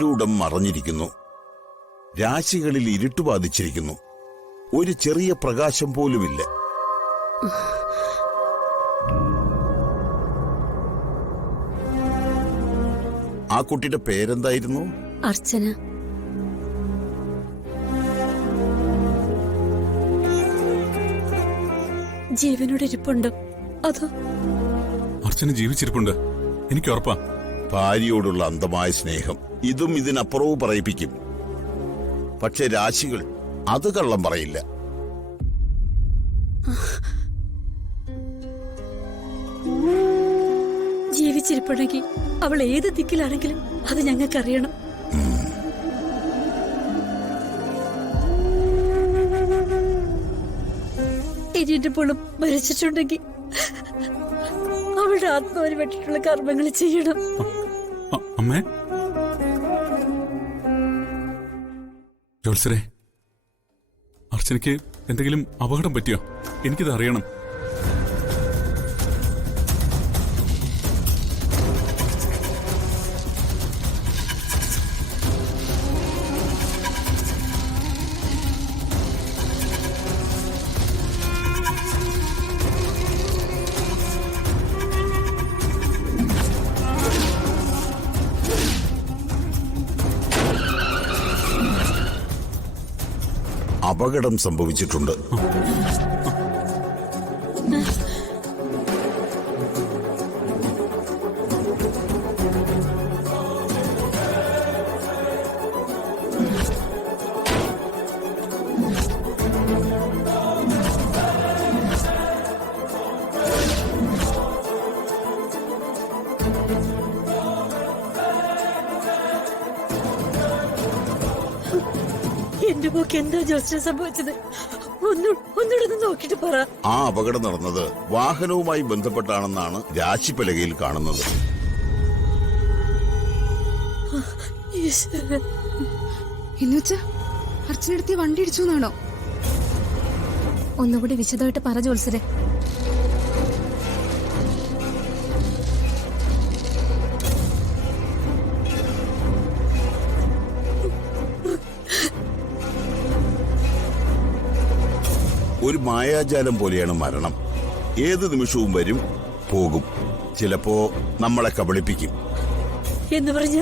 ആരൂഢം മറഞ്ഞിരിക്കുന്നു. രാശികളിൽ ഇരുട്ട് ബാധിച്ചിരിക്കുന്നു. ഒരു ചെറിയ പ്രകാശം പോലുമില്ല. ആ കുട്ടിയുടെ പേരെന്തായിരുന്നു? അർച്ചന. ജീവനോട് ഇരിപ്പുണ്ടോ അതോ? അർച്ചന ജീവിച്ചിരിപ്പുണ്ട്, എനിക്ക് ഉറപ്പാ. ഭാര്യയോടുള്ള അന്ധമായ സ്നേഹം ഇതും ഇതിനപ്പുറവും പറയിപ്പിക്കും. പക്ഷെ രാശികൾ അത് കള്ളം പറയില്ല. ജീവിച്ചിരിപ്പുണ്ടെങ്കിൽ അവൾ ഏത് ദിക്കിലാണെങ്കിലും അത് ഞങ്ങൾക്കറിയണം. എന്റെ പോലും മരിച്ചിട്ടുണ്ടെങ്കിൽ അവളുടെ ആത്മാവിന് വേണ്ടിയിട്ടുള്ള കർമ്മങ്ങൾ ചെയ്യണം. അമ്മേ, ജോത്സരെ, അർച്ചനയ്ക്ക് എന്തെങ്കിലും അപകടം പറ്റിയോ? എനിക്കിത് അറിയണം. അപകടം സംഭവിച്ചിട്ടുണ്ട്. എന്റെ മോക്ക് എന്താ ജോത്സ്യം സംഭവിച്ചത്? ഒന്നുകൂടെ നോക്കിട്ട് പറ. ആ അപകടം നടന്നത് വാഹനവുമായി ബന്ധപ്പെട്ടാണെന്നാണ് രാശിപ്പലകയിൽ കാണുന്നത്. എന്നുവെച്ചാ അർച്ചനടുത്ത് വണ്ടി ഇടിച്ചു എന്നാണോ? ഒന്നുകൂടി വിശദമായിട്ട് പറ ജോത്സരെ. ഒരു മായാജാലം പോലെയാണ് മരണം. ഏത് നിമിഷവും വരും, പോകും. ചിലപ്പോ നമ്മളെ കബളിപ്പിക്കും. എന്ന് പറഞ്ഞ